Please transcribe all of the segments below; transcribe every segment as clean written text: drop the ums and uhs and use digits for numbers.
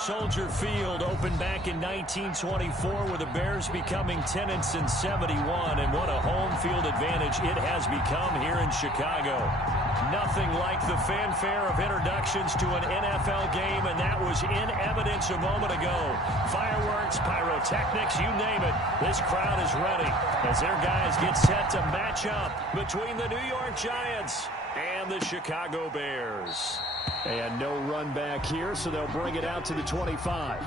Soldier Field opened back in 1924 with the Bears becoming 10-71, and what a home field advantage it has become here in Chicago. Nothing like the fanfare of introductions to an NFL game, and that was in evidence a moment ago. Fireworks, pyrotechnics, you name it. This crowd is ready as their guys get set to match up between the New York Giants and the Chicago Bears. And no run back here, so they'll bring it out to the 25.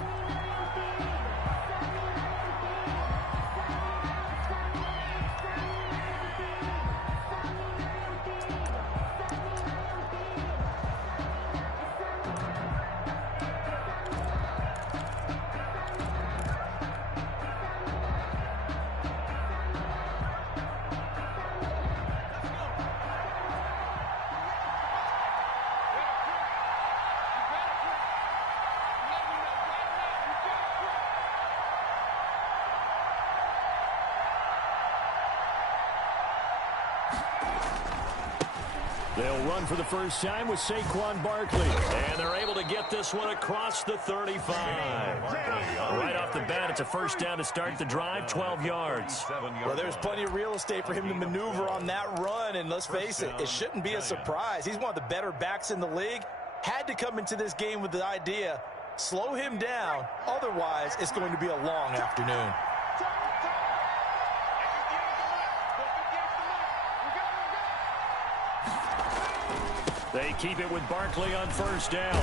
They'll run for the first time with Saquon Barkley. And they're able to get this one across the 35. Right off the bat, it's a first down to start the drive, 12 yards. Well, there's plenty of real estate for him to maneuver on that run. And let's face it, it shouldn't be a surprise. He's one of the better backs in the league. Had to come into this game with the idea, slow him down. Otherwise, it's going to be a long afternoon. They keep it with Barkley on first down.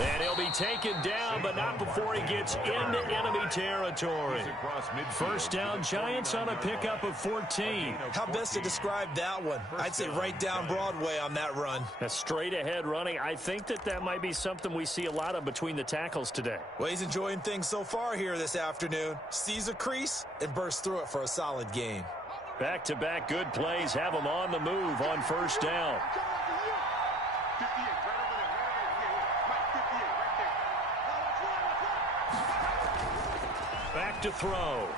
And he'll be taken down, but not before he gets into enemy territory. First down, Giants on a pickup of 14. How best to describe that one? I'd say right down Broadway on that run. A straight-ahead running. I think that might be something we see a lot of between the tackles today. Well, he's enjoying things so far here this afternoon. Sees a crease and bursts through it for a solid game. Back-to-back good plays have him on the move on first down. Back to throw.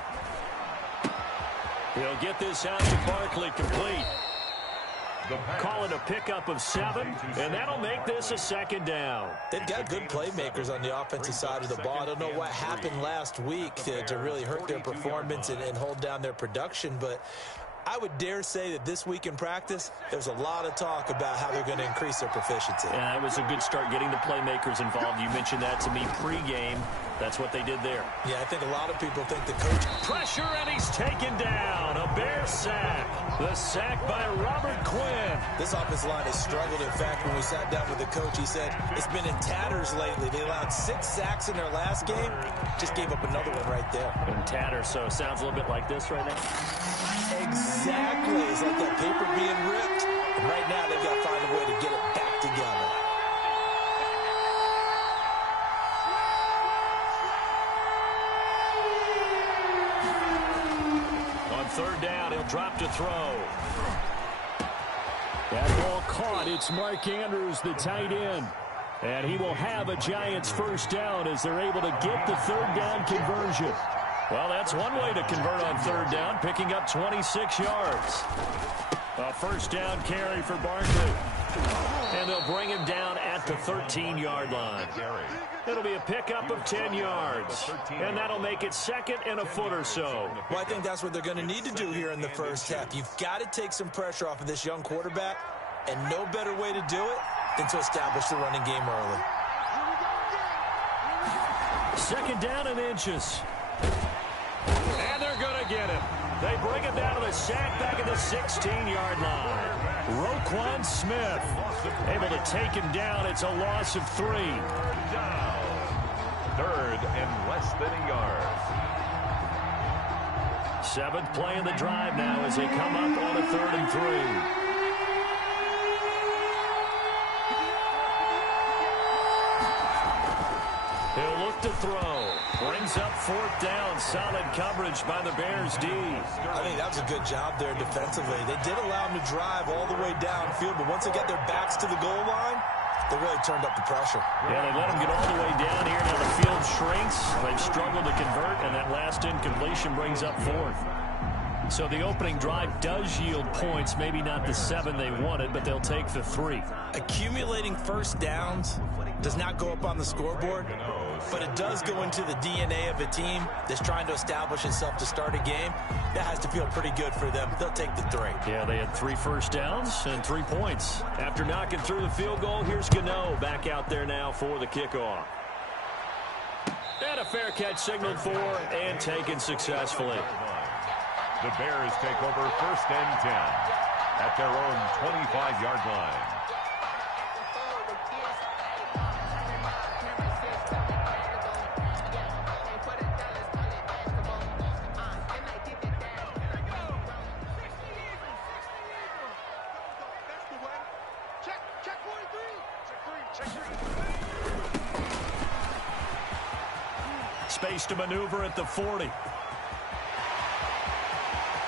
He'll get this out to Barkley, complete. Call it a pickup of 7, and that'll make this a second down. They've got good playmakers on the offensive side of the ball. I don't know what happened last week to really hurt their performance and hold down their production, but I would dare say that this week in practice, there's a lot of talk about how they're going to increase their proficiency. Yeah, that was a good start getting the playmakers involved. You mentioned that to me pregame. That's what they did there. Yeah, I think a lot of people think the coach... Pressure, and he's taken down. A Bear sack. The sack by Robert Quinn. This offensive line has struggled. In fact, when we sat down with the coach, he said it's been in tatters lately. They allowed 6 sacks in their last game. Just gave up another one right there. In tatters, so it sounds a little bit like this right now. Exactly. It's like that paper being ripped. And right now, they've got to find a way to get it back together. Third down, he'll drop to throw. That ball caught. It's Mark Andrews, the tight end. And he will have a Giants first down as they're able to get the third down conversion. Well, that's one way to convert on third down, picking up 26 yards. A first down carry for Barkley. And they'll bring him down at the 13-yard line. It'll be a pickup of 10 yards. And that'll make it second and a foot or so. Well, I think that's what they're going to need to do here in the first half. You've got to take some pressure off of this young quarterback. And no better way to do it than to establish the running game early. Second down and inches. And they're going to get him. They bring him down to the sack back at the 16-yard line. Roquan Smith able to take him down. It's a loss of 3. Third and less than a yard. 7th play of the drive now as they come up on a 3rd and 3. He'll look to throw. Brings up 4th down. Solid coverage by the Bears D. I think that was a good job there defensively. They did allow him to drive all the way downfield, but once they got their backs to the goal line, they really turned up the pressure. Yeah, they let him get all the way down here. Now the field shrinks. They've struggled to convert, and that last incompletion brings up 4th. So the opening drive does yield points. Maybe not the 7 they wanted, but they'll take the 3. Accumulating first downs does not go up on the scoreboard, but it does go into the DNA of a team that's trying to establish itself to start a game. That has to feel pretty good for them. They'll take the 3. Yeah, they had 3 first downs and 3 points. After knocking through the field goal, here's Gano back out there now for the kickoff. And a fair catch signaled for and taken successfully. The Bears take over 1st and 10 at their own 25-yard line. Space to maneuver at the 40.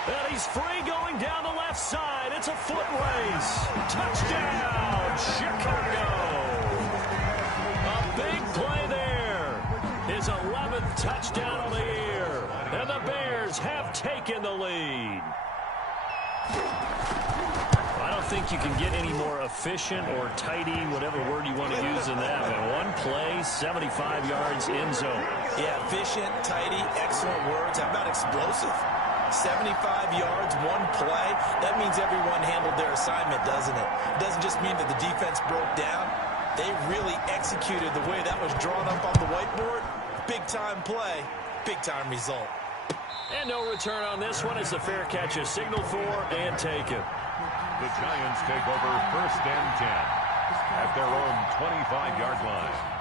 And he's free going down the left side. It's a foot race. Touchdown, Chicago. A big play there. His 11th touchdown of the year. And the Bears have taken the lead. I don't think you can get any more efficient or tidy, whatever word you want to use in that. And one play, 75 yards in zone. Yeah, efficient, tidy, excellent words. How about explosive? 75 yards, one play. That means everyone handled their assignment, doesn't it? It doesn't just mean that the defense broke down. They really executed the way that was drawn up on the whiteboard. Big-time play, big-time result. And no return on this one as the fair catch is signaled for and taken. The Giants take over 1st and 10 at their own 25-yard line.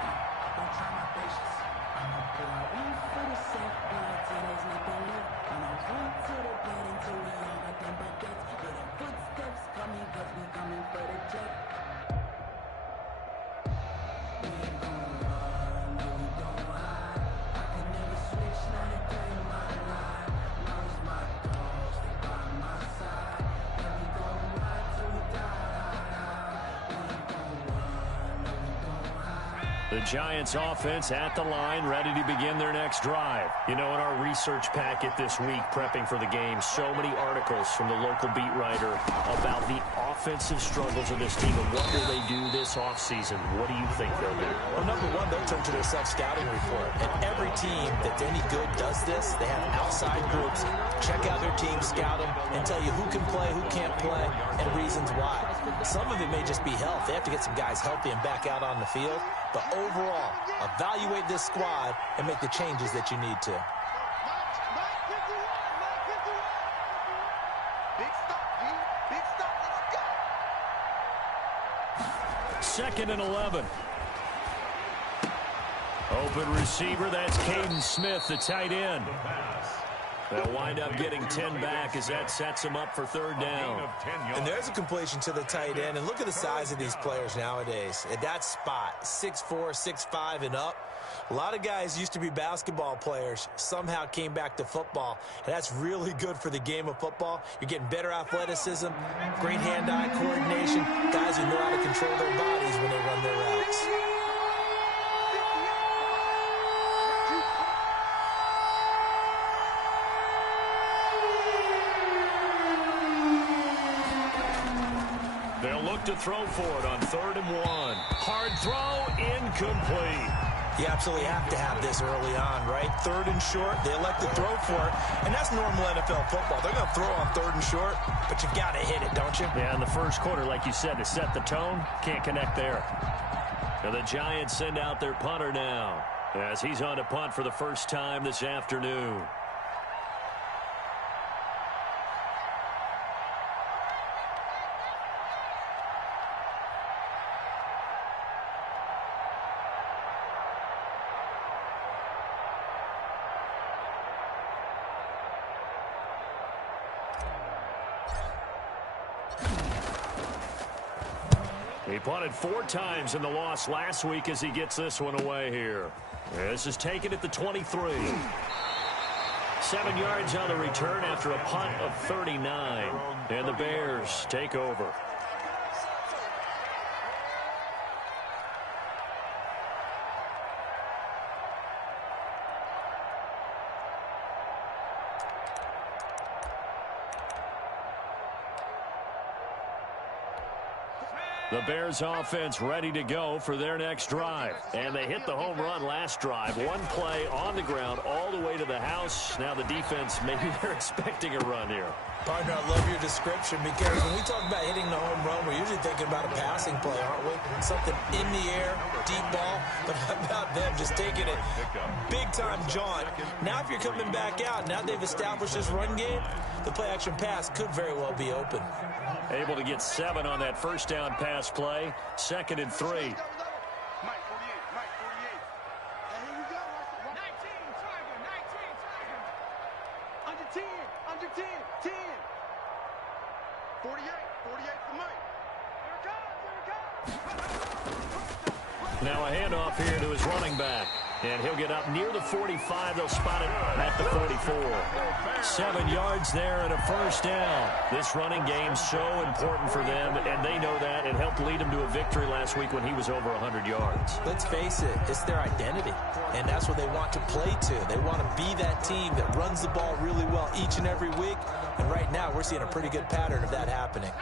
The Giants offense at the line, ready to begin their next drive. You know, in our research packet this week, prepping for the game, so many articles from the local beat writer about the offensive struggles of this team and what will they do this offseason. What do you think they'll do? Well, number one, they'll turn to their self-scouting report. And every team that's any good does this. They have outside groups, check out their team, scout them, and tell you who can play, who can't play, and reasons why. Some of it may just be health. They have to get some guys healthy and back out on the field. But overall, evaluate this squad and make the changes that you need to. Second and 11. Open receiver, that's Caden Smith, the tight end. They'll wind up getting 10 back as that sets them up for 3rd down. And there's a completion to the tight end. And look at the size of these players nowadays. At that spot, 6'4", 6'5", and up. A lot of guys used to be basketball players, somehow came back to football. And that's really good for the game of football. You're getting better athleticism, great hand-eye coordination, guys who know how to control their bodies when they run their routes. They'll look to throw for it on 3rd and 1. Hard throw, incomplete. You absolutely have to have this early on, right? 3rd and short, they elect to throw for it, and that's normal NFL football. They're going to throw on 3rd and short, but you've got to hit it, don't you? Yeah, in the first quarter, like you said, to set the tone, can't connect there. And the Giants send out their punter now as he's on to punt for the first time this afternoon. He punted 4 times in the loss last week as he gets this one away here. This is taken at the 23. 7 yards on the return after a punt of 39. And the Bears take over. The Bears offense ready to go for their next drive. And they hit the home run last drive. One play on the ground all the way to the house. Now the defense, maybe they're expecting a run here. Partner, I love your description because when we talk about hitting the home run, we're usually thinking about a passing play, aren't we? Something in the air, deep ball. But how about them just taking it big-time jaunt? Now if you're coming back out, now they've established this run game, the play-action pass could very well be open. Able to get 7 on that first down pass play. 2nd and 3. Now a handoff here to his running back. And he'll get up near the 45. They'll spot it at the 44. 7 yards there and a first down. This running game so important for them, and they know that. It helped lead them to a victory last week when he was over 100 yards. Let's face it, it's their identity, and that's what they want to play to. They want to be that team that runs the ball really well each and every week, and right now we're seeing a pretty good pattern of that happening.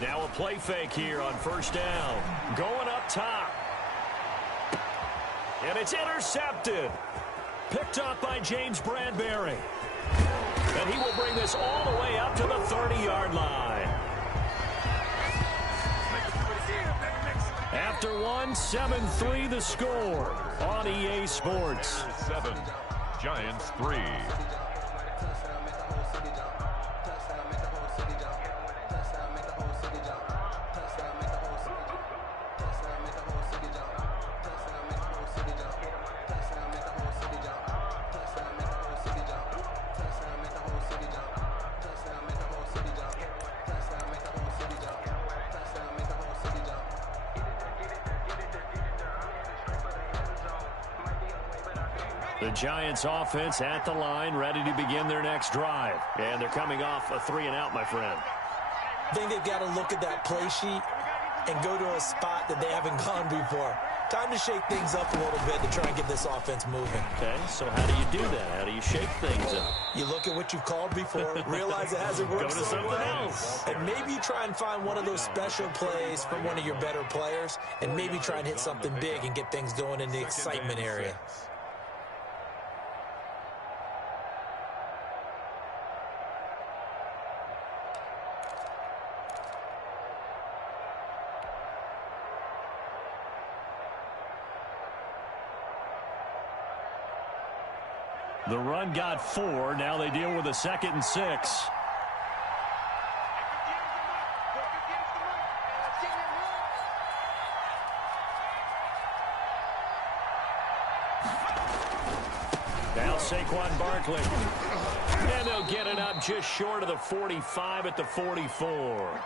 Now a play fake here on first down. Going up top. And it's intercepted. Picked up by James Bradbury. And he will bring this all the way up to the 30-yard line. After one, 7-3 the score on EA Sports. 7, Giants 3. The Giants offense at the line, ready to begin their next drive. And they're coming off a 3-and-out, my friend. I think they've got to look at that play sheet and go to a spot that they haven't gone before. Time to shake things up a little bit to try and get this offense moving. Okay, so how do you do that? How do you shake things up? You look at what you've called before, realize it hasn't worked Go to so something well, else. and maybe you try and find one of those special plays from one of your better players, and maybe try and hit something big and get things going in the excitement area. The run got 4. Now they deal with a 2nd and 6. Now Saquon Barkley. And they'll get it up just short of the 45 at the 44.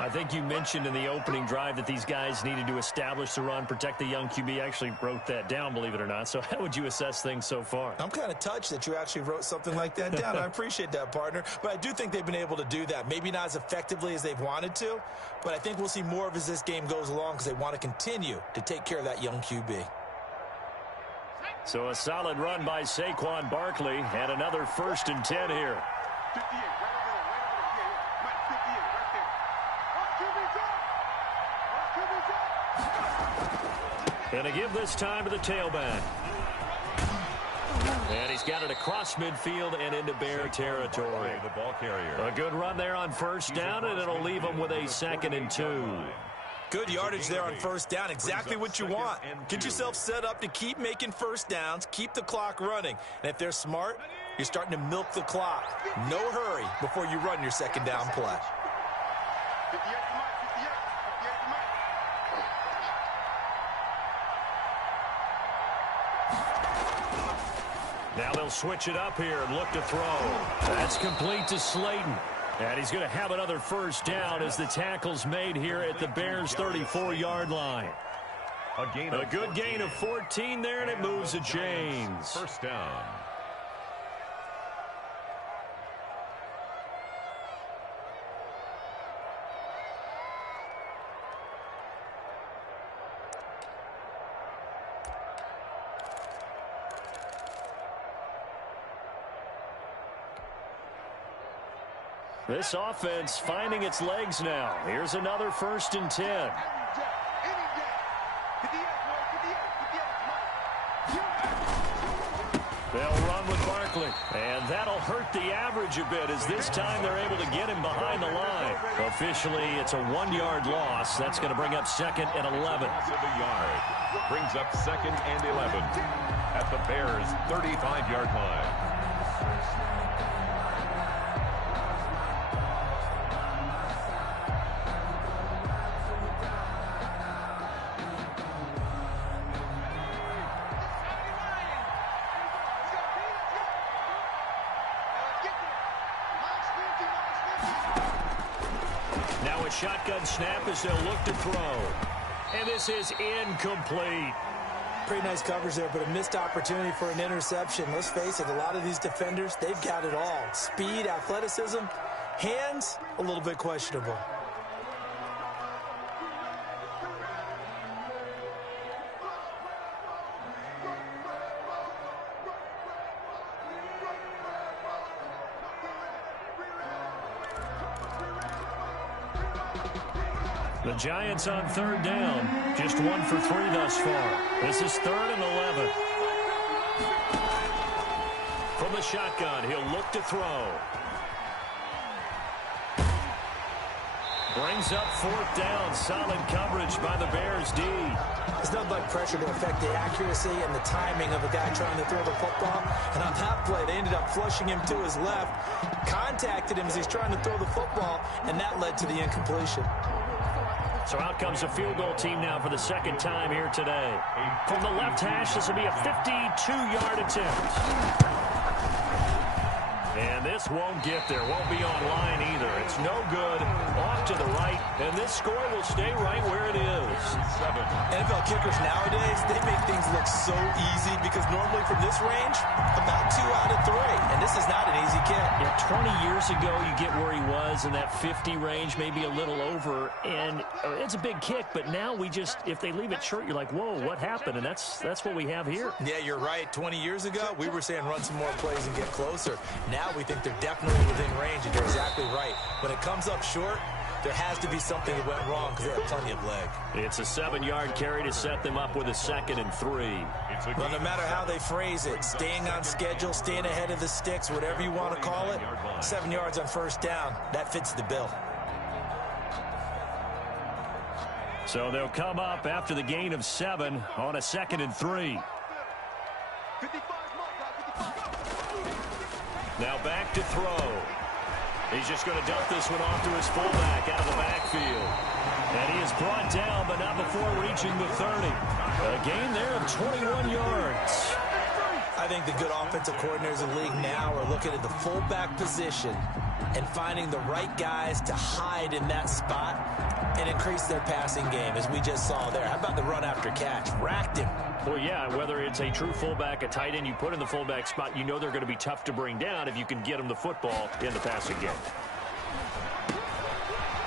I think you mentioned in the opening drive that these guys needed to establish the run, protect the young QB. I actually wrote that down, believe it or not. So how would you assess things so far? I'm kind of touched that you actually wrote something like that down. I appreciate that, partner. But I do think they've been able to do that. Maybe not as effectively as they've wanted to, but I think we'll see more of as this game goes along because they want to continue to take care of that young QB. So a solid run by Saquon Barkley and another 1st and 10 here. 58, right over there, Mike, 58, right there. And a give this time to the tailback. And he's got it across midfield and into Bear territory. The ball carrier. A good run there on first down, and it'll leave him with a 2nd and 2. Good yardage there on first down. Exactly what you want. Get yourself set up to keep making first downs, keep the clock running. And if they're smart, you're starting to milk the clock. No hurry before you run your 2nd down play. 58 to Mike, 58 to Mike. Now they'll switch it up here and look to throw. That's complete to Slayton. And he's going to have another first down as the tackle's made here at the Bears' 34-yard line. A good gain of 14 there, and it moves the chains. First down. This offense finding its legs now. Here's another 1st and 10. They'll run with Barkley, and that'll hurt the average a bit as this time they're able to get him behind the line. Officially, it's a 1-yard loss. That's going to bring up 2nd and 11. Loss of a yard. Brings up 2nd and 11 at the Bears' 35-yard line. Now a shotgun snap as they'll look to throw. And this is incomplete. Pretty nice coverage there, but a missed opportunity for an interception. Let's face it, a lot of these defenders, they've got it all. Speed, athleticism, hands, a little bit questionable. The Giants on 3rd down. Just 1 for 3 thus far. This is 3rd and 11. From the shotgun, he'll look to throw. Brings up 4th down. Solid coverage by the Bears D. There's nothing like pressure to affect the accuracy and the timing of a guy trying to throw the football. And on that play, they ended up flushing him to his left, contacted him as he's trying to throw the football, and that led to the incompletion. So out comes a field goal team now for the 2nd time here today. From the left hash, this will be a 52-yard attempt. And this won't get there. Won't be on line either. It's no good. Off to the right. And this score will stay right where it is. 7. NFL kickers nowadays, they make things look so easy because normally from this range, about 2 out of 3. And this is not an easy kick. Yeah, 20 years ago, you get where he was in that 50 range, maybe a little over. And it's a big kick, but now we just, if they leave it short, you're like, whoa, what happened? And that's what we have here. Yeah, you're right. 20 years ago, we were saying run some more plays and get closer. Now we think they're definitely within range, and you're exactly right. When it comes up short, there has to be something that went wrong because they have plenty of leg. It's a 7-yard carry to set them up with a 2nd and 3. Well, no matter how they phrase it, staying on schedule, staying ahead of the sticks, whatever you want to call it, 7 yards on 1st down, that fits the bill. So they'll come up after the gain of 7 on a 2nd and 3. Now back to throw. He's just going to dump this one off to his fullback out of the backfield. And he is brought down, but not before reaching the 30. A gain there of 21 yards. I think the good offensive coordinators in the league now are looking at the fullback position and finding the right guys to hide in that spot and increase their passing game, as we just saw there. How about the run after catch? Racked him. Well, yeah, whether it's a true fullback, a tight end you put in the fullback spot, you know they're going to be tough to bring down if you can get them the football in the passing game.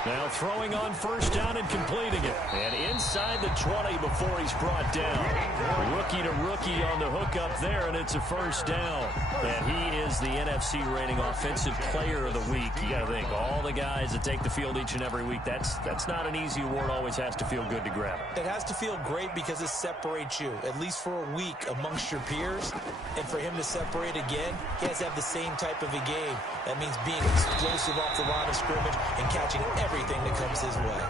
Now throwing on 1st down and completing it. And inside the 20 before he's brought down. Rookie to rookie on the hook up there, and it's a 1st down. And he is the NFC reigning offensive player of the week. You got to think, all the guys that take the field each and every week, that's not an easy award. Always has to feel good to grab it. It has to feel great because it separates you, at least for a week, amongst your peers. And for him to separate again, he has to have the same type of a game. That means being explosive off the line of scrimmage and catching everything that comes his way.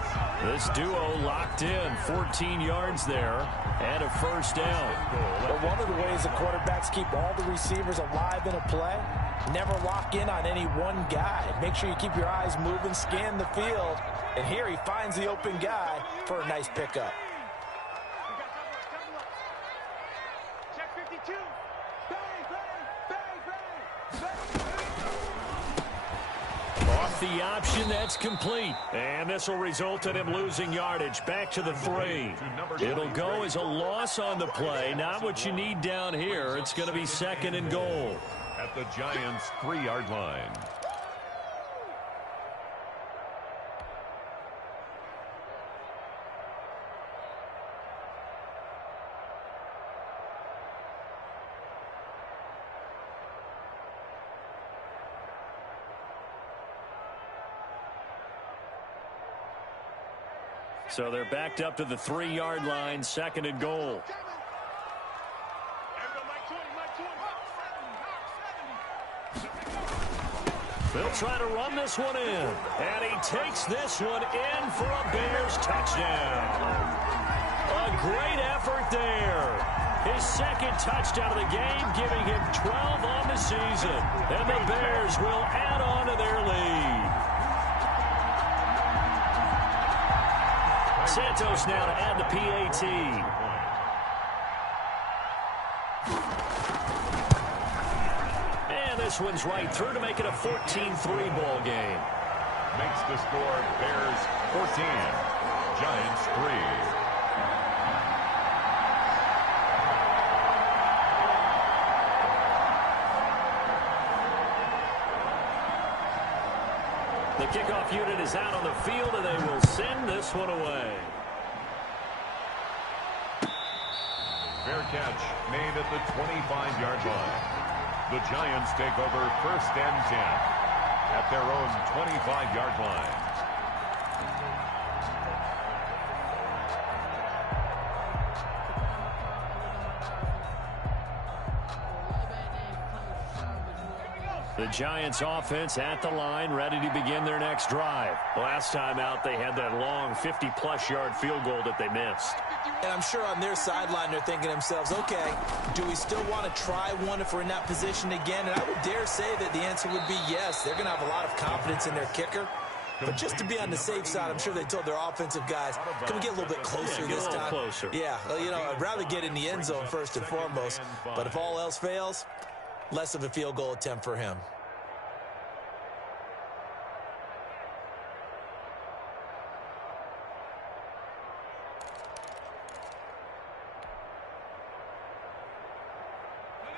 This duo locked in, 14 yards there, and a 1st down. But one of the ways the quarterbacks keep all the receivers alive in a play, never lock in on any one guy. Make sure you keep your eyes moving, scan the field, and here he finds the open guy for a nice pickup. Check 52. Bang, bang, bang, bang, bang. Off the option, that's complete. And this will result in him losing yardage back to the 3. It'll go as a loss on the play. Not what you need down here. It's going to be 2nd and goal. At the Giants' 3-yard line. So they're backed up to the 3-yard line, 2nd and goal. They'll try to run this one in. And he takes this one in for a Bears touchdown. A great effort there. His 2nd touchdown of the game, giving him 12 on the season. And the Bears will add on to their lead. Santos now to add the PAT. And this one's right through to make it a 14-3 ball game. Makes the score Bears 14, Giants 3. The kickoff unit is out on the field, and they will send this one away. Fair catch made at the 25-yard line. The Giants take over 1st and 10 at their own 25-yard line. The Giants offense at the line, ready to begin their next drive. Last time out, they had that long 50-plus yard field goal that they missed. And I'm sure on their sideline they're thinking to themselves, okay, do we still want to try one if we're in that position again? And I would dare say that the answer would be yes. They're going to have a lot of confidence in their kicker. But just to be on the safe side, I'm sure they told their offensive guys, can we get a little bit closer this time? Closer. Yeah, well, you know, I'd rather get in the end zone first and foremost. But if all else fails, less of a field goal attempt for him.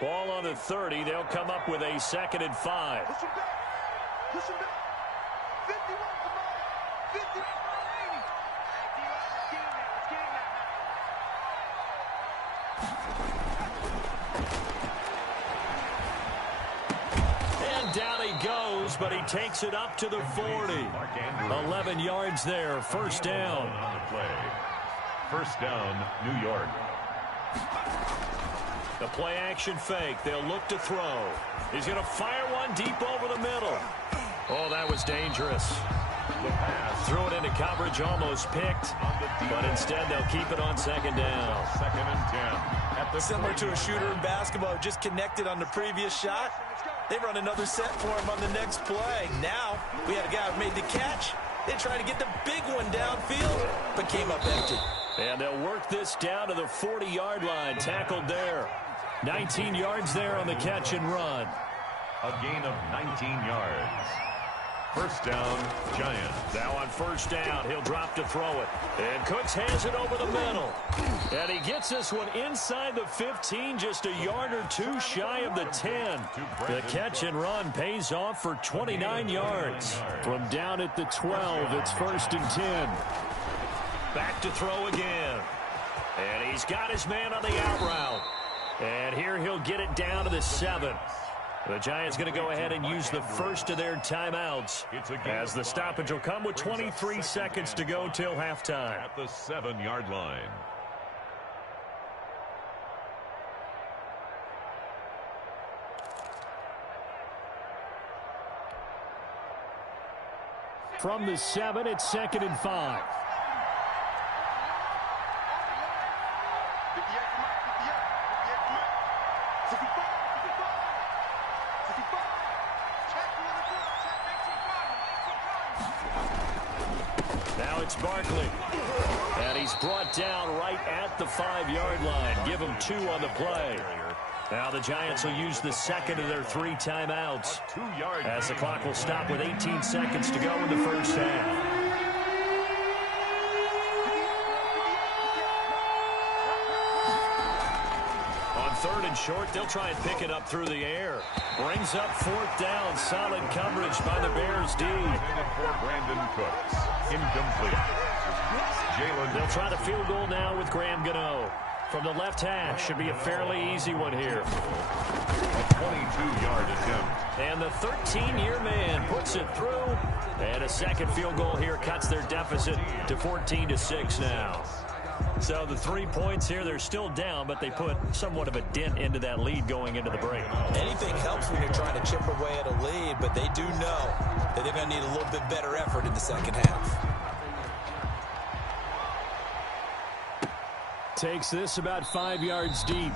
Ball on the 30. They'll come up with a 2nd and 5. Push him back. Push him back. 51, come on. 50, 80. Hey, D-Rock, let's get in there. Let's get in there. And down he goes, but he takes it up to the 40. 11 yards there, 1st down. On the play. 1st down, New York. The play action fake. They'll look to throw. He's going to fire one deep over the middle. Oh, that was dangerous. The pass. Threw it into coverage, almost picked. But instead, they'll keep it on 2nd down. 2nd and 10. At the Similar to a shooter in basketball, just connected on the previous shot. They run another set for him on the next play. Now, we had a guy who made the catch. They tried to get the big one downfield, but came up empty. And they'll work this down to the 40-yard line. Tackled there. 19 yards there on the catch and run. A gain of 19 yards. 1st down, Giants. Now on 1st down, he'll drop to throw it. And Cooks has it over the middle. And he gets this one inside the 15, just a yard or two shy of the 10. The catch and run pays off for 29 yards. From down at the 12, it's 1st and 10. Back to throw again. And he's got his man on the out route. And here he'll get it down to the 7. The Giants going to go ahead and use the first of their timeouts as the stoppage will come with 23 seconds to go till halftime. At the 7-yard line. From the 7, it's 2nd and 5. Now it's Barkley. And he's brought down right at the 5-yard line. Give him 2 on the play. Now the Giants will use the 2nd of their 3 timeouts as the clock will stop with 18 seconds to go in the 1st half. On 3rd and short, they'll try and pick it up through the air. Brings up 4th down. Solid coverage by the Bears D. For Brandon Cooks. Incomplete. They'll try the field goal now with Graham Gano. From the left hash, should be a fairly easy one here. A 22-yard attempt. And the 13-year man puts it through. And a second field goal here cuts their deficit to 14-6 now. So the 3 points here, they're still down, but they put somewhat of a dent into that lead going into the break. Anything helps when you're trying to chip away at a lead, but they do know that they're going to need a little bit better effort in the second half. Takes this about 5 yards deep.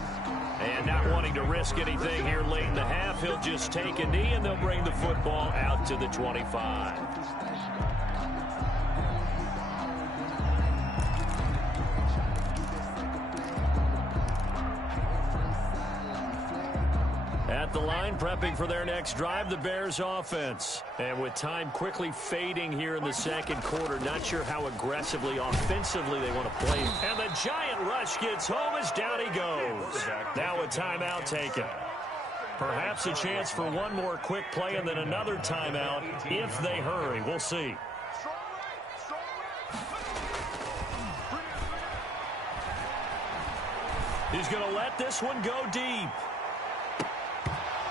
And not wanting to risk anything here late in the half, he'll just take a knee, and they'll bring the football out to the 25. At the line, prepping for their next drive, the Bears offense. And with time quickly fading here in the second quarter, not sure how aggressively, offensively they want to play. And the giant rush gets home as down he goes. Now a timeout taken. Perhaps a chance for one more quick play and then another timeout if they hurry. We'll see. He's going to let this one go deep.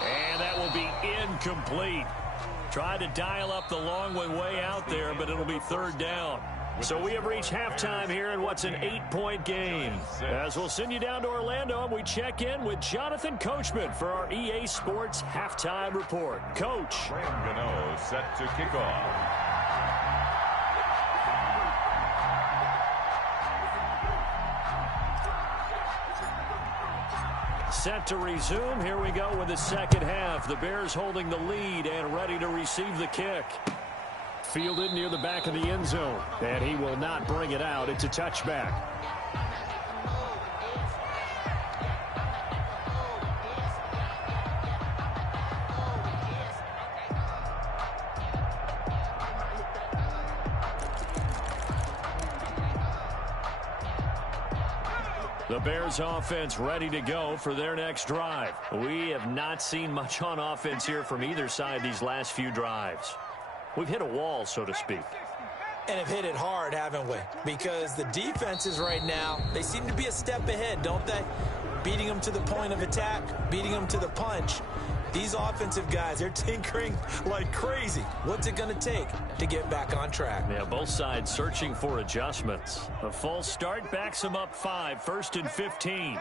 And that will be incomplete. Tried to dial up the long one way out there, but it'll be third down. So we have reached halftime here in what's an 8-point game. As we'll send you down to Orlando, and we check in with Jonathan Coachman for our EA Sports Halftime Report. Coach. Graham Gano set to kick off. Set to resume. Here we go with the second half. The Bears holding the lead and ready to receive the kick. Fielded near the back of the end zone. And he will not bring it out. It's a touchback. The Bears offense ready to go for their next drive. We have not seen much on offense here from either side these last few drives. We've hit a wall, so to speak. And have hit it hard, haven't we? Because the defenses right now, they seem to be a step ahead, don't they? Beating them to the point of attack, beating them to the punch. These offensive guys, they're tinkering like crazy. What's it going to take to get back on track? Yeah, both sides searching for adjustments. A false start backs them up 5, 1st and 15.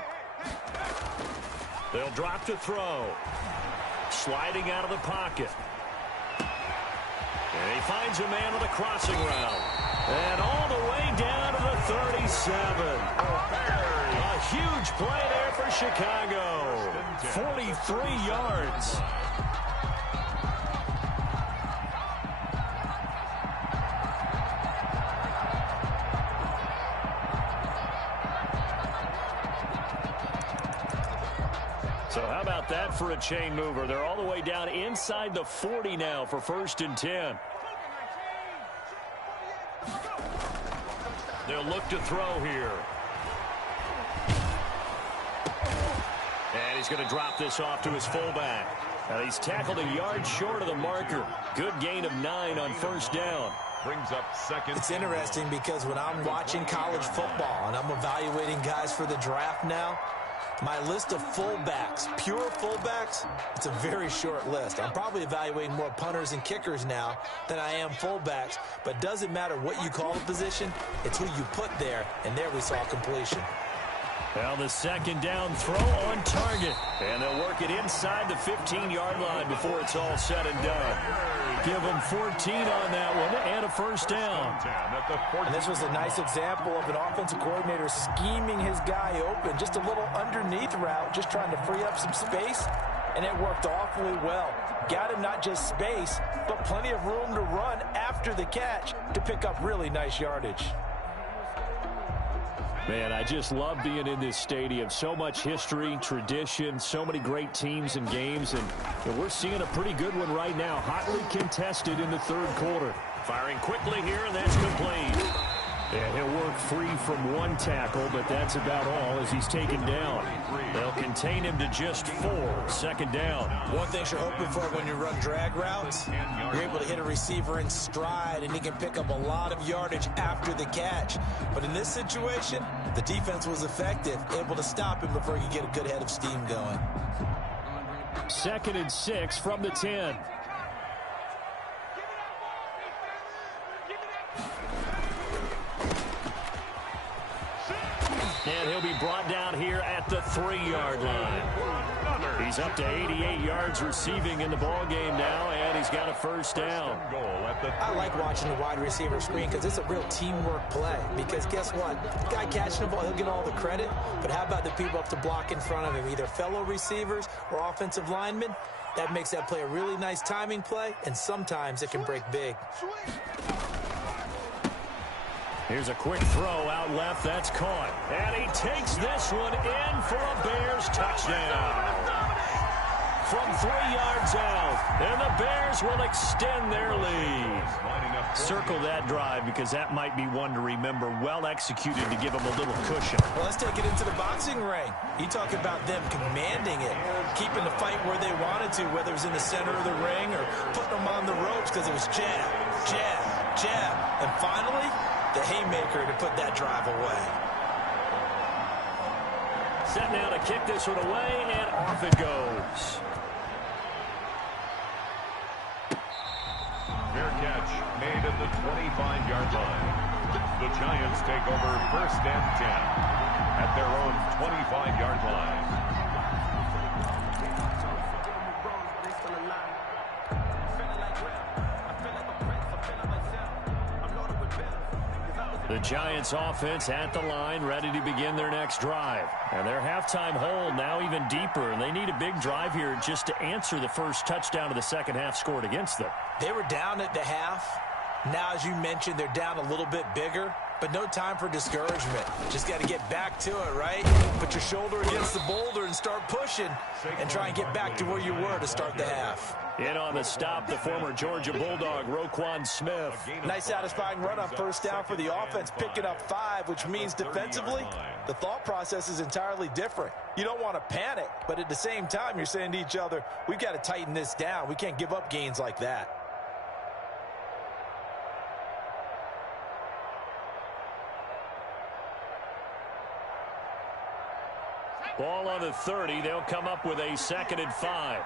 They'll drop to throw. Sliding out of the pocket. And he finds a man with a crossing route. And all the way down to the 37. A huge play there for Chicago. 43 yards. So how about that for a chain mover? They're all the way down inside the 40 now for 1st and 10. They'll look to throw here. And he's going to drop this off to his fullback. Now he's tackled a yard short of the marker. Good gain of 9 on 1st down. Brings up second. It's interesting because when I'm watching college football and I'm evaluating guys for the draft now, my list of fullbacks, pure fullbacks, it's a very short list. I'm probably evaluating more punters and kickers now than I am fullbacks, but it doesn't matter what you call the position, it's who you put there, and there we saw completion. Well, the second down throw on target. And they'll work it inside the 15-yard line before it's all said and done. Give them 14 on that one and a 1st down. And this was a nice example of an offensive coordinator scheming his guy open. Just a little underneath route, just trying to free up some space. And it worked awfully well. Got him not just space, but plenty of room to run after the catch to pick up really nice yardage. Man, I just love being in this stadium. So much history, tradition, so many great teams and games. And we're seeing a pretty good one right now. Hotly contested in the 3rd quarter. Firing quickly here, and that's complete. And he'll work free from one tackle, but that's about all as he's taken down. They'll contain him to just 4. 2nd down. One thing you're hoping for when you run drag routes, you're able to hit a receiver in stride, and he can pick up a lot of yardage after the catch. But in this situation, the defense was effective, able to stop him before he could get a good head of steam going. 2nd and 6 from the 10. And he'll be brought down here at the 3-yard line. He's up to 88 yards receiving in the ball game now, and he's got a first down. I like watching the wide receiver screen because it's a real teamwork play. Because guess what? The guy catching the ball, he'll get all the credit. But how about the people up to block in front of him, either fellow receivers or offensive linemen? That makes that play a really nice timing play, and sometimes it can break big. Here's a quick throw out left. That's caught. And he takes this one in for a Bears touchdown. From 3 yards out. And the Bears will extend their lead. Circle that drive because that might be one to remember. Well executed to give them a little cushion. Well, let's take it into the boxing ring. You talk about them commanding it, keeping the fight where they wanted to, whether it was in the center of the ring or putting them on the ropes because it was jab, jab, jab. And finally, the haymaker to put that drive away. Set now to kick this one away, and off it goes. Fair catch made at the 25-yard line. The Giants take over 1st and 10 at their own 25-yard line. The Giants offense at the line, ready to begin their next drive. And their halftime hold now even deeper, and they need a big drive here just to answer the first touchdown of the second half scored against them. They were down at the half. Now, as you mentioned, they're down a little bit bigger, but no time for discouragement. Just got to get back to it, right? Put your shoulder against the boulder and start pushing and try and get back to where you were to start the half. In on the stop, the former Georgia Bulldog, Roquan Smith. Nice satisfying run on first down for the offense, picking up 5, which means defensively, the thought process is entirely different. You don't want to panic, but at the same time, you're saying to each other, we've got to tighten this down. We can't give up gains like that. Ball on the 30. They'll come up with a 2nd and 5.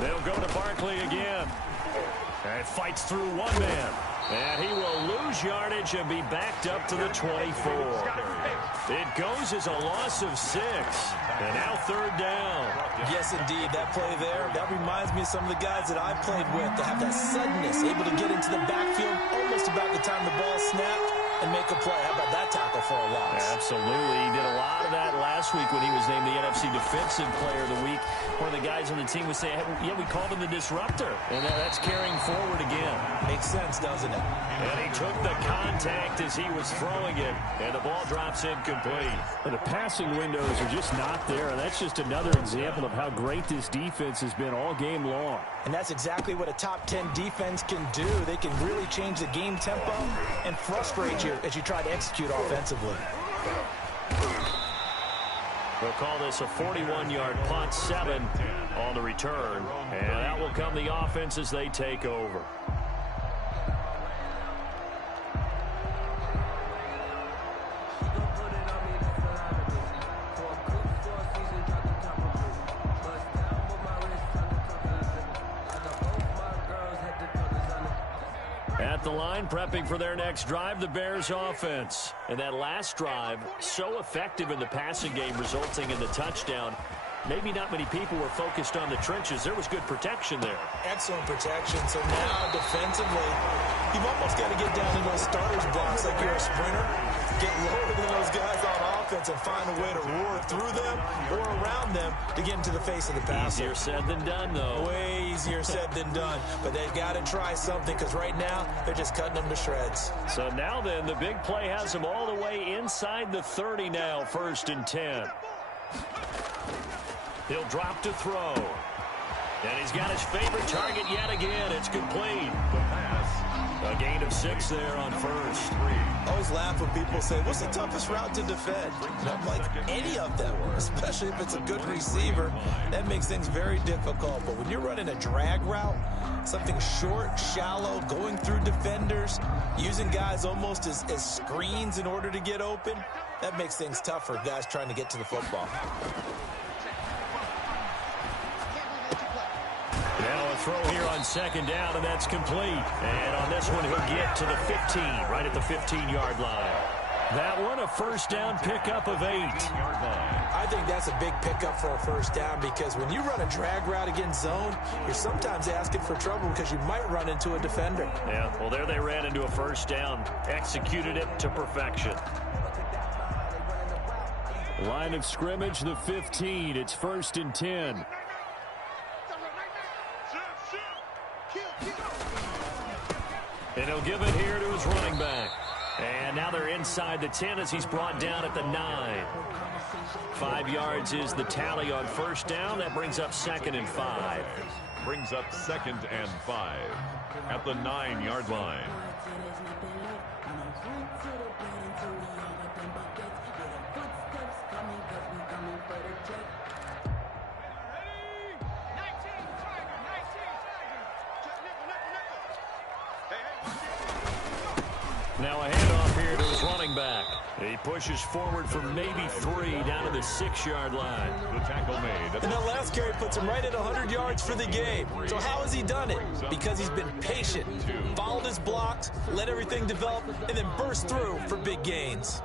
They'll go to Barkley again. And fights through one man. And he will lose yardage and be backed up to the 24. It goes as a loss of 6. And now 3rd down. Yes, indeed. That play there, that reminds me of some of the guys that I've played with that have that suddenness, able to get into the backfield almost about the time the ball snapped and make a play. How about that tackle for a loss? Absolutely. He did a lot of that last week when he was named the NFC Defensive Player of the Week. One of the guys on the team would say, yeah, we called him the disruptor. And that's carrying forward again. Makes sense, doesn't it? And he took the contact as he was throwing it. And the ball drops incomplete. The passing windows are just not there. And that's just another example of how great this defense has been all game long. And that's exactly what a top 10 defense can do. They can really change the game tempo and frustrate you as you try to execute offensively. We'll call this a 41-yard punt, 7 on the return. And that will come the offense as they take over. At the line, prepping for their next drive, the Bears offense. And that last drive, so effective in the passing game, resulting in the touchdown. Maybe not many people were focused on the trenches. There was good protection there. Excellent protection. So now, defensively, you've almost got to get down to those starters blocks like you're a sprinter. Get lower than those guys on offense and find a way to roar through them or around them to get into the face of the passer. Easier said than done, though. Way easier said than done. But they've got to try something because right now, they're just cutting them to shreds. So now then, the big play has them all the way inside the 30 now, 1st and 10. He'll drop to throw. And he's got his favorite target yet again. It's complete. A gain of 6 there on first. Oh, always laugh when people say, what's the toughest route to defend? And I'm like, any of them, especially if it's a good receiver. That makes things very difficult. But when you're running a drag route, something short, shallow, going through defenders, using guys almost as screens in order to get open, that makes things tough for guys trying to get to the football. Now a throw here on second down, and that's complete. And on this one, he'll get to the 15, right at the 15-yard line. That one, a first down pickup of 8. I think that's a big pickup for a first down because when you run a drag route against zone, you're sometimes asking for trouble because you might run into a defender. Yeah, well, there they ran into a first down. Executed it to perfection. Line of scrimmage, the 15. It's 1st and 10. And he'll give it here to his running back. And now they're inside the 10 as he's brought down at the 9. 5 yards is the tally on first down. That brings up 2nd and 5. Brings up 2nd and 5 at the 9-yard line. Now a handoff here to his running back. He pushes forward for maybe 3 down to the 6-yard line. The tackle made. And that last carry puts him right at 100 yards for the game. So how has he done it? Because he's been patient, followed his blocks, let everything develop, and then burst through for big gains.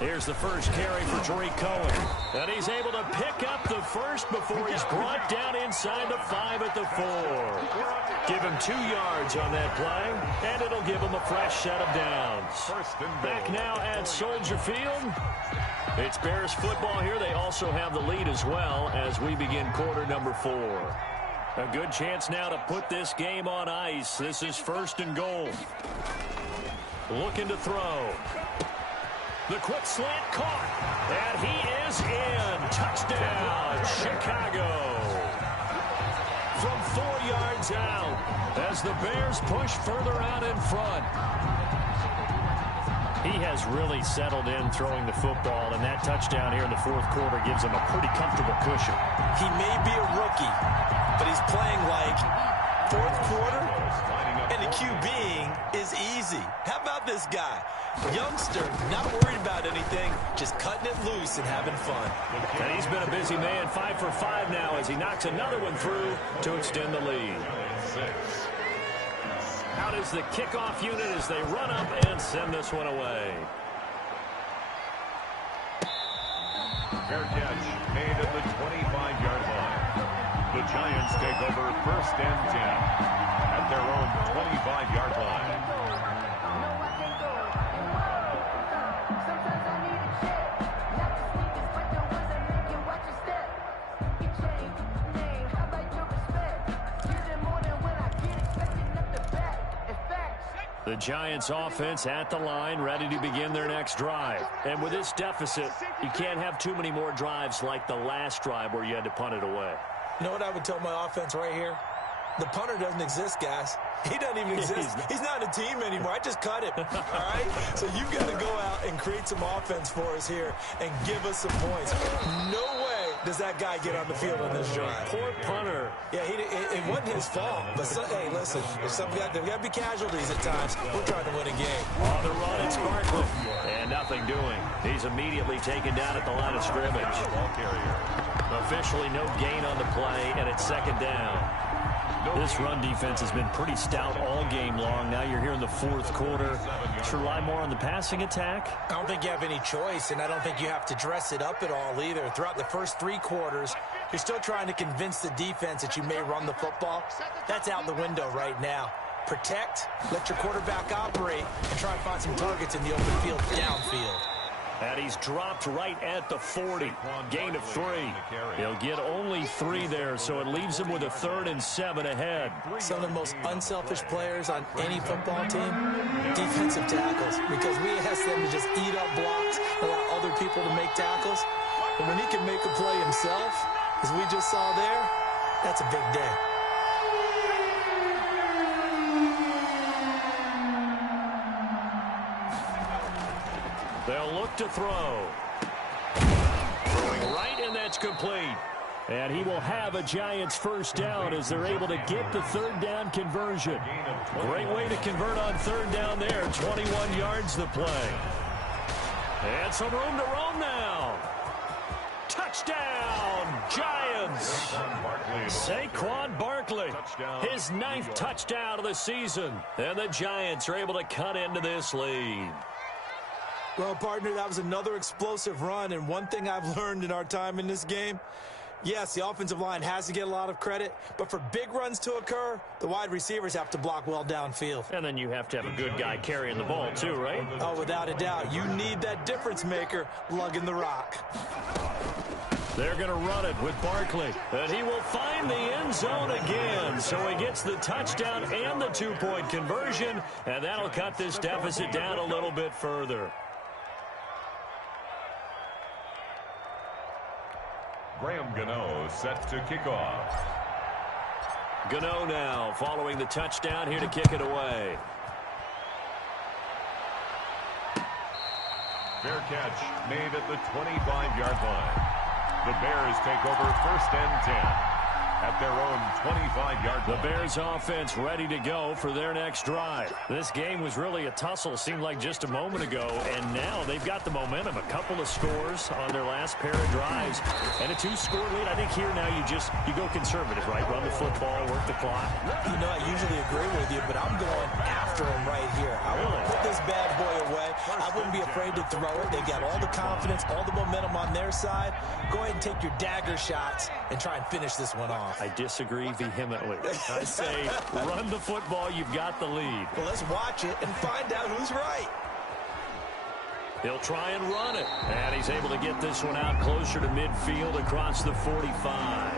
Here's the first carry for Tariq Cohen. And he's able to pick up the first before he's brought down inside the 5 at the 4. Give him 2 yards on that play, and it'll give him a fresh set of downs. Back now at Soldier Field. It's Bears football here. They also have the lead as well as we begin quarter number 4. A good chance now to put this game on ice. This is 1st and goal. Looking to throw. The quick slant caught, and he is in. Touchdown, Chicago. From 4 yards out as the Bears push further out in front. He has really settled in throwing the football, and that touchdown here in the 4th quarter gives him a pretty comfortable cushion. He may be a rookie, but he's playing like 4th quarter, and the QBing is easy. How about this guy? Youngster, not worried about anything, just cutting it loose and having fun. And he's been a busy man, 5 for 5 now as he knocks another one through to extend the lead. Out is the kickoff unit as they run up and send this one away. Fair catch made at the 25-yard line. The Giants take over 1st and 10 at their own 25-yard line. The Giants offense at the line, ready to begin their next drive. And with this deficit, you can't have too many more drives like the last drive where you had to punt it away. You know what I would tell my offense right here? The punter doesn't exist, guys. He doesn't even exist. He's not a team anymore. I just cut him, all right? So you've got to go out and create some offense for us here and give us some points. No way does that guy get on the field on this drive. Poor punter. Yeah, it wasn't his fault. But, hey, listen, there's got to be casualties at times. We're trying to win a game. On the run, it's Barkley. And nothing doing. He's immediately taken down at the line of scrimmage. Officially no gain on the play, and it's 2nd down. This run defense has been pretty stout all game long. Now you're here in the 4th quarter. To rely more on the passing attack? I don't think you have any choice, and I don't think you have to dress it up at all either. Throughout the first 3 quarters, you're still trying to convince the defense that you may run the football. That's out the window right now. Protect, let your quarterback operate, and try and find some targets in the open field downfield. And he's dropped right at the 40. Gain of 3. He'll get only 3 there, so it leaves him with a 3rd and 7 ahead. Some of the most unselfish players on any football team, defensive tackles, because we ask them to just eat up blocks, allow other people to make tackles. And when he can make a play himself, as we just saw there, that's a big day. look to throw. Throwing right, and that's complete. And he will have a Giants first down as they're able to get the third down conversion. Great way to convert on third down there. 21 yards the play. And some room to roam now. Touchdown, Giants. Saquon Barkley, his 9th touchdown of the season. And the Giants are able to cut into this lead. Well, partner, that was another explosive run. And one thing I've learned in our time in this game, yes, the offensive line has to get a lot of credit, but for big runs to occur, the wide receivers have to block well downfield. And then you have to have a good guy carrying the ball too, right? Oh, without a doubt. You need that difference maker lugging the rock. They're going to run it with Barkley, and he will find the end zone again. So he gets the touchdown and the 2-point conversion, and that'll cut this deficit down a little bit further. Graham Gano set to kick off. Gano now following the touchdown here to kick it away. Fair catch made at the 25-yard line. The Bears take over first and 10 at their own 25-yard line. The Bears offense ready to go for their next drive. This game was really a tussle, seemed like just a moment ago, and now they've got the momentum. A couple of scores on their last pair of drives, and a 2-score lead. I think here now you go conservative, right? Run the football, work the clock. You know, I usually agree with you, but I'm going after him right here. I want to put this bad boy away. I wouldn't be afraid to throw it. They've got all the confidence, all the momentum on their side. Go ahead and take your dagger shots and try and finish this one off. I disagree vehemently. I say run the football. You've got the lead. Well, let's watch it and find out who's right. He'll try and run it. And he's able to get this one out closer to midfield across the 45.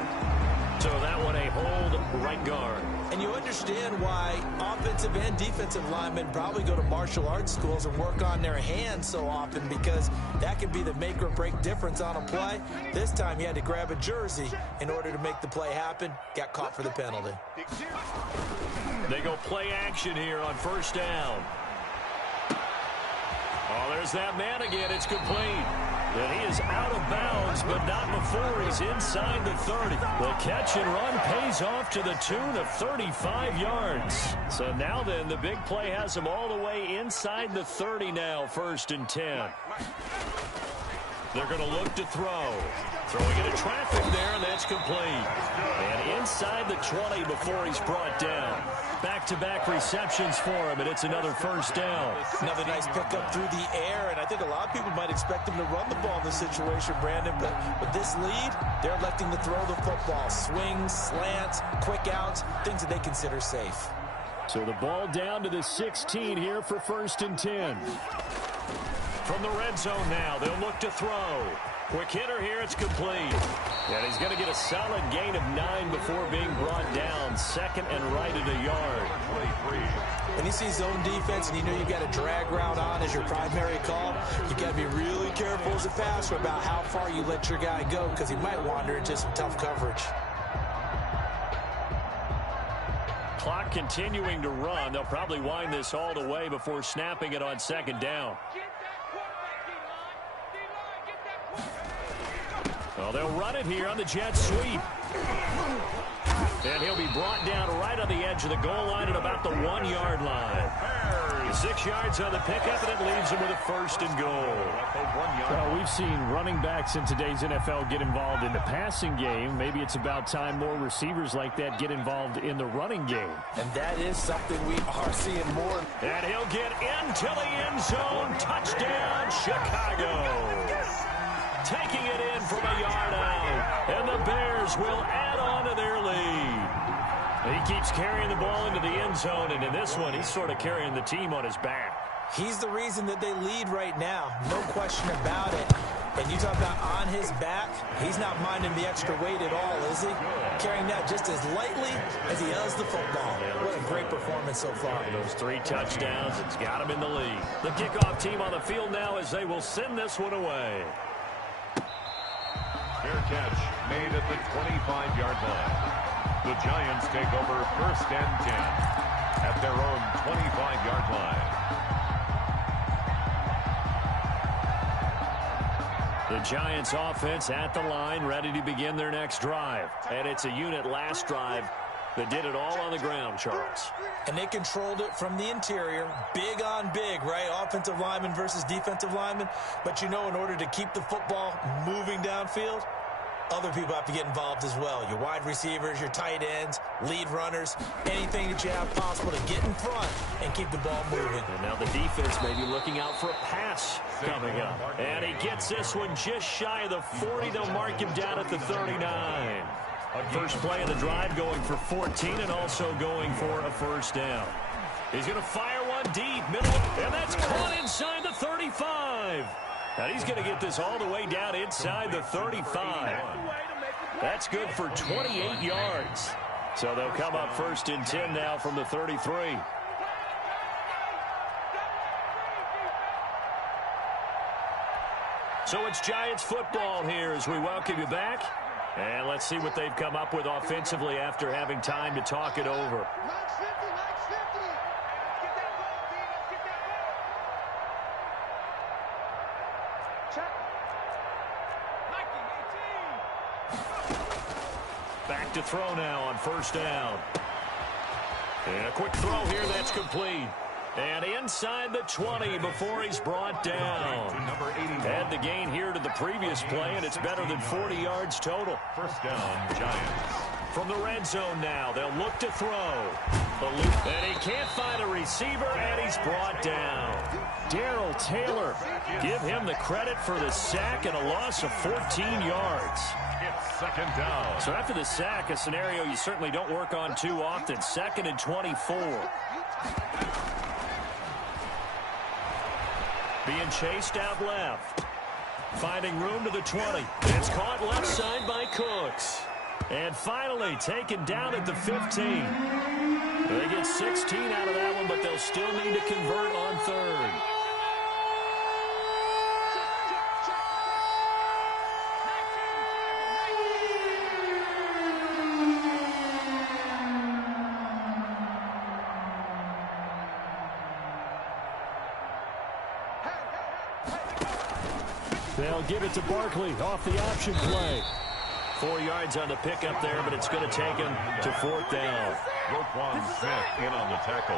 So that one a hold right guard. And you understand why offensive and defensive linemen probably go to martial arts schools and work on their hands so often, because that can be the make or break difference on a play. This time he had to grab a jersey in order to make the play happen. Got caught for the penalty. They go play action here on first down. Oh, there's that man again. It's complete. And he is out of bounds, but not before he's inside the 30. The catch and run pays off to the tune of 35 yards. So now then, the big play has him all the way inside the 30 now, first and 10. They're going to look to throw. Throwing into traffic there, and that's complete. And inside the 20 before he's brought down. Back-to-back receptions for him, and it's another first down. Another nice pickup through the air, and I think a lot of people might expect him to run the ball in this situation, Brandon, but with this lead, they're electing to throw the football. Swings, slants, quick outs, things that they consider safe. So the ball down to the 16 here for first and 10. From the red zone now, they'll look to throw. Quick hitter here, it's complete. And he's going to get a solid gain of 9 before being brought down. Second and right at a yard. 23. When you see zone defense and you know you've got a drag route on as your primary call, you got to be really careful as a passer about how far you let your guy go, because he might wander into some tough coverage. Clock continuing to run. They'll probably wind this all the way before snapping it on second down. Well, they'll run it here on the jet sweep. And he'll be brought down right on the edge of the goal line at about the 1-yard line. 6 yards on the pickup, and it leaves him with a first and goal. Well, we've seen running backs in today's NFL get involved in the passing game. Maybe it's about time more receivers like that get involved in the running game. And that is something we are seeing more. And he'll get into the end zone. Touchdown, Chicago. Taking it in from a yard out. And the Bears will add on to their lead. He keeps carrying the ball into the end zone, and in this one, he's sort of carrying the team on his back. He's the reason that they lead right now. No question about it. And you talk about on his back, he's not minding the extra weight at all, is he? Carrying that just as lightly as he does the football. What a great performance so far. Those 3 touchdowns, it's got him in the lead. The kickoff team on the field now as they will send this one away. Fair catch made at the 25-yard line. The Giants take over first and 10 at their own 25-yard line. The Giants offense at the line, ready to begin their next drive. And it's a unit last drive that did it all on the ground, Charles. And they controlled it from the interior, big on big, right? Offensive lineman versus defensive lineman. But, you know, in order to keep the football moving downfield, other people have to get involved as well. Your wide receivers, your tight ends, lead runners, anything that you have possible to get in front and keep the ball moving. And now the defense may be looking out for a pass coming up. And he gets this one just shy of the 40. They'll mark him down at the 39. First play of the drive going for 14 and also going for a first down. He's going to fire one deep, middle, and that's caught inside the 35. And he's going to get this all the way down inside the 35. That's good for 28 yards. So they'll come up first and 10 now from the 33. So it's Giants football here as we welcome you back. And let's see what they've come up with offensively after having time to talk it over. Back to throw now on first down. And a quick throw here that's complete. And inside the 20 before he's brought down. Had the gain here to the previous play, and it's better than 40 yards total. First down, Giants. From the red zone now, they'll look to throw. And he can't find a receiver, and he's brought down. Darrell Taylor, give him the credit for the sack and a loss of 14 yards. It's second down. So after the sack, a scenario you certainly don't work on too often. Second and 24. Being chased out left. Finding room to the 20. It's caught left side by Cooks. And finally taken down at the 15. They get 16 out of that one, but they'll still need to convert on third. They'll give it to Barkley off the option play. 4 yards on the pickup there, but it's going to take him to fourth down. Roquan Smith in on the tackle.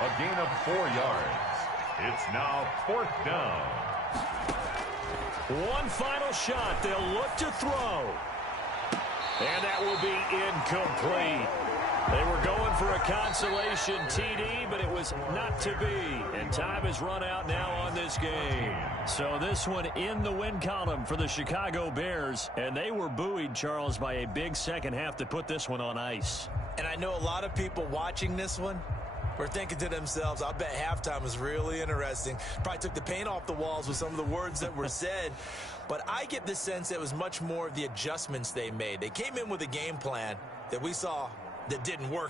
A gain of 4 yards. It's now fourth down. One final shot. They'll look to throw. And that will be incomplete. They were going for a consolation TD, but it was not to be. And time has run out now on this game. So this one in the win column for the Chicago Bears. And they were buoyed, Charles, by a big second half to put this one on ice. And I know a lot of people watching this one were thinking to themselves, I bet halftime was really interesting. Probably took the paint off the walls with some of the words that were said. But I get the sense it was much more of the adjustments they made. They came in with a game plan that we saw that didn't work